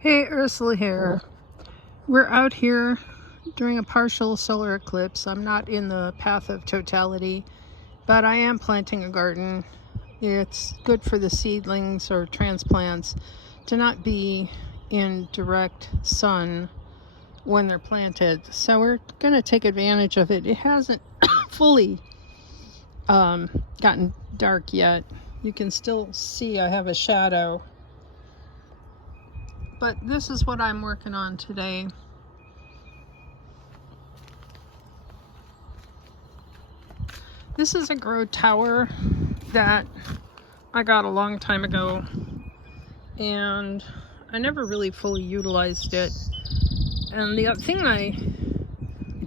Hey, Ursula here. We're out here during a partial solar eclipse. I'm not in the path of totality, but I am planting a garden. It's good for the seedlings or transplants to not be in direct sun when they're planted. So we're going to take advantage of it. It hasn't fully gotten dark yet. You can still see I have a shadow. But this is what I'm working on today. This is a grow tower that I got a long time ago, and I never really fully utilized it. And the thing I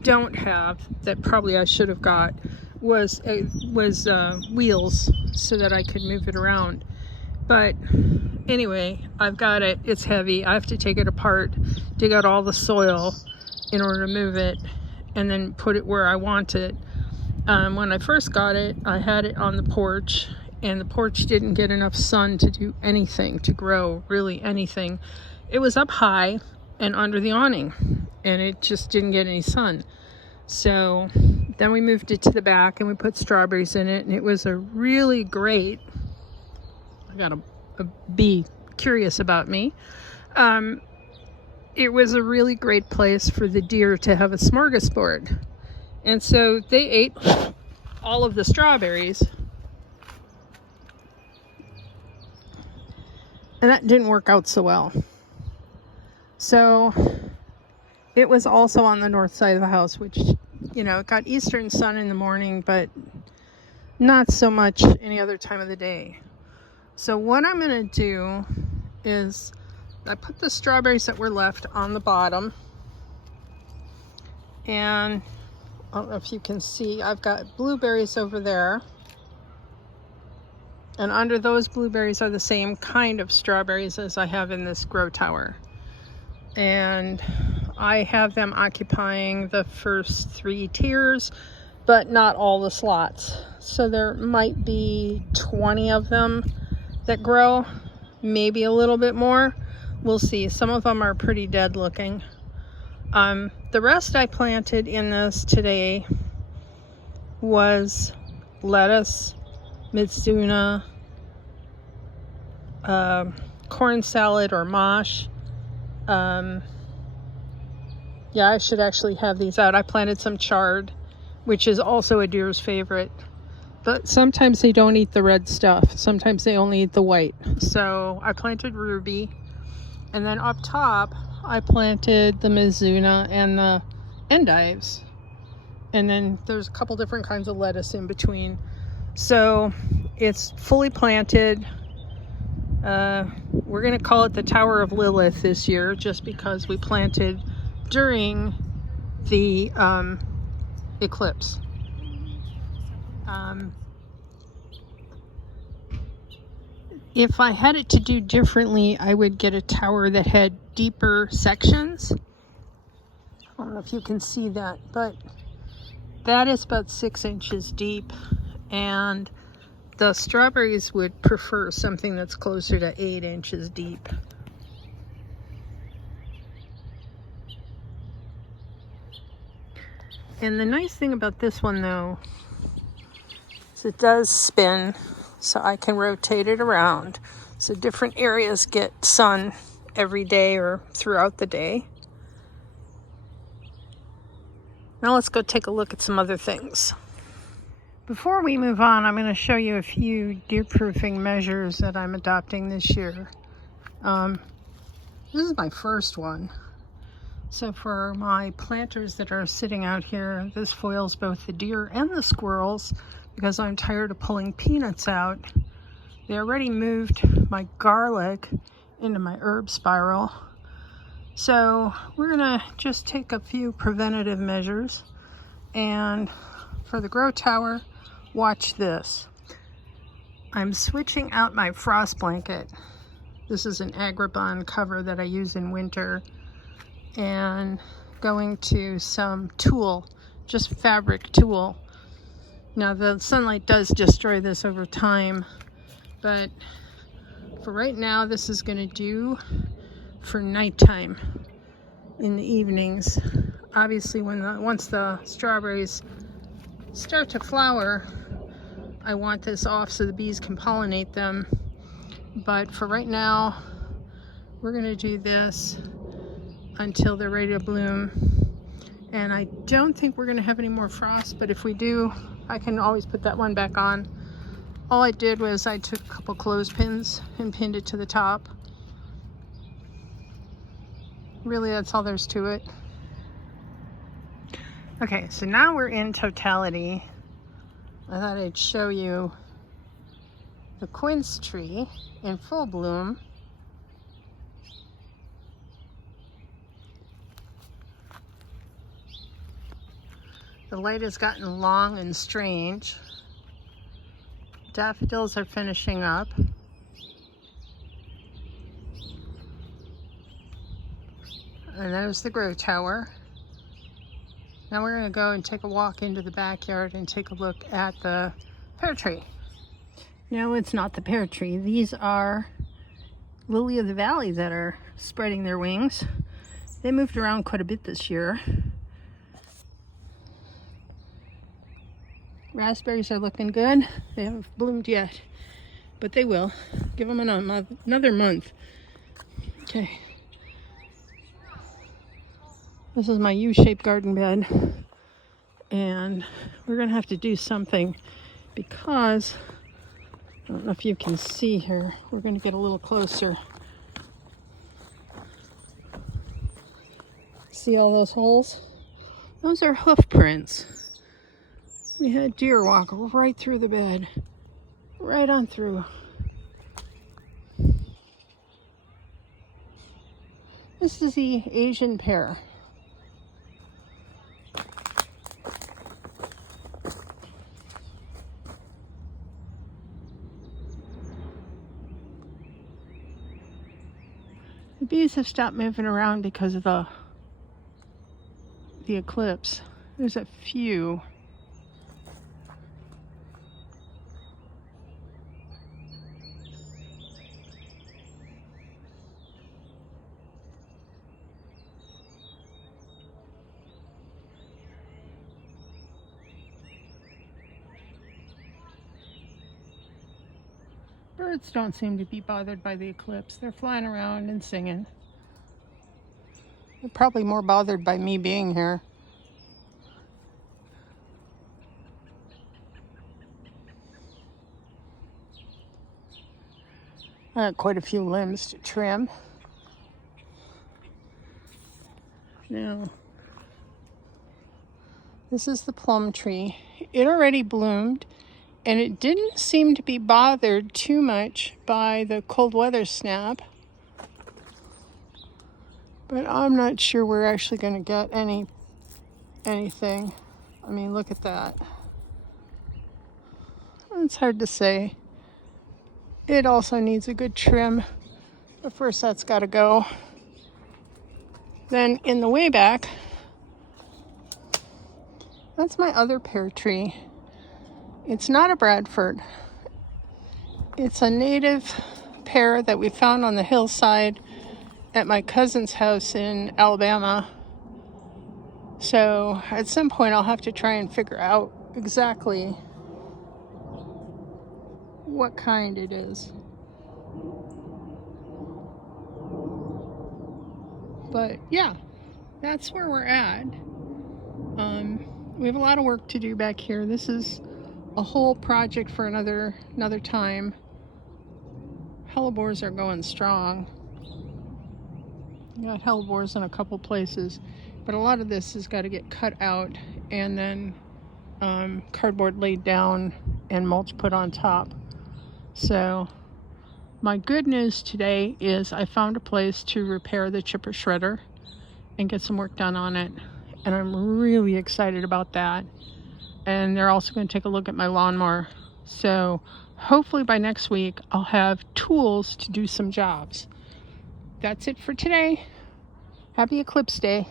don't have that probably I should have got was wheels so that I could move it around. But anyway, I've got it. It's heavy. I have to take it apart, dig out all the soil in order to move it, and then put it where I want it. When I first got it, I had it on the porch, and the porch didn't get enough sun to do anything, to grow really anything. It was up high and under the awning, and it just didn't get any sun. So then we moved it to the back, and we put strawberries in it, and it was a really great... I got a bee curious about me. It was a really great place for the deer to have a smorgasbord. And so they ate all of the strawberries. And that didn't work out so well. So it was also on the north side of the house, which, you know, it got eastern sun in the morning, but not so much any other time of the day. So what I'm going to do is I put the strawberries that were left on the bottom, and I don't know if you can see, I've got blueberries over there, and under those blueberries are the same kind of strawberries as I have in this grow tower, and I have them occupying the first 3 tiers, but not all the slots. So there might be 20 of them that grow, maybe a little bit more. We'll see. Some of them are pretty dead looking. The rest I planted in this today was lettuce, mizuna, corn salad or mosh. Yeah, I should actually have these out. I planted some chard, which is also a deer's favorite. But sometimes they don't eat the red stuff. Sometimes they only eat the white. So I planted ruby. And then up top, I planted the mizuna and the endives. And then there's a couple different kinds of lettuce in between. So it's fully planted. We're going to call it the Tower of Lilith this year, just because we planted during the eclipse. If I had it to do differently, I would get a tower that had deeper sections. I don't know if you can see that, but that is about 6 inches deep, and the strawberries would prefer something that's closer to 8 inches deep. And the nice thing about this one, though, is it does spin, so I can rotate it around. So different areas get sun every day or throughout the day. Now let's go take a look at some other things. Before we move on, I'm going to show you a few deer-proofing measures that I'm adopting this year. This is my first one. So for my planters that are sitting out here, this foils both the deer and the squirrels, because I'm tired of pulling peanuts out. They already moved my garlic into my herb spiral. So we're gonna just take a few preventative measures. And for the grow tower, watch this. I'm switching out my frost blanket. This is an Agribon cover that I use in winter, and going to some tulle, just fabric tulle. Now the sunlight does destroy this over time, but for right now this is going to do for nighttime in the evenings. Obviously, once the strawberries start to flower, I want this off so the bees can pollinate them. But for right now, we're going to do this until they're ready to bloom. And I don't think we're going to have any more frost, but if we do, I can always put that one back on. All I did was I took a couple clothespins and pinned it to the top. Really, that's all there's to it. Okay, so now we're in totality. I thought I'd show you the quince tree in full bloom. The light has gotten long and strange. Daffodils are finishing up. And there's the grow tower. Now we're going to go and take a walk into the backyard and take a look at the pear tree. No, it's not the pear tree. These are lily of the valley that are spreading their wings. They moved around quite a bit this year. Raspberries are looking good. They haven't bloomed yet, but they will. Give them another month. Okay. This is my U-shaped garden bed, and we're gonna have to do something because I don't know if you can see here. We're gonna get a little closer. See all those holes? Those are hoof prints. We had deer walk right through the bed, right on through. This is the Asian pear. The bees have stopped moving around because of the eclipse. There's a few. Birds don't seem to be bothered by the eclipse. They're flying around and singing. They're probably more bothered by me being here. I got quite a few limbs to trim. Now, this is the plum tree. It already bloomed, and it didn't seem to be bothered too much by the cold weather snap. But I'm not sure we're actually going to get anything. I mean, look at that. It's hard to say. It also needs a good trim, but first that's got to go. Then in the way back, that's my other pear tree. It's not a Bradford. It's a native pear that we found on the hillside at my cousin's house in Alabama. So at some point I'll have to try and figure out exactly what kind it is. But yeah, that's where we're at. We have a lot of work to do back here. This is a whole project for another time. Hellebores are going strong. Got hellebores in a couple places, but a lot of this has got to get cut out and then cardboard laid down and mulch put on top. So my good news today is I found a place to repair the chipper shredder and get some work done on it, and I'm really excited about that. And they're also going to take a look at my lawnmower. So hopefully by next week I'll have tools to do some jobs. That's it for today. Happy Eclipse Day.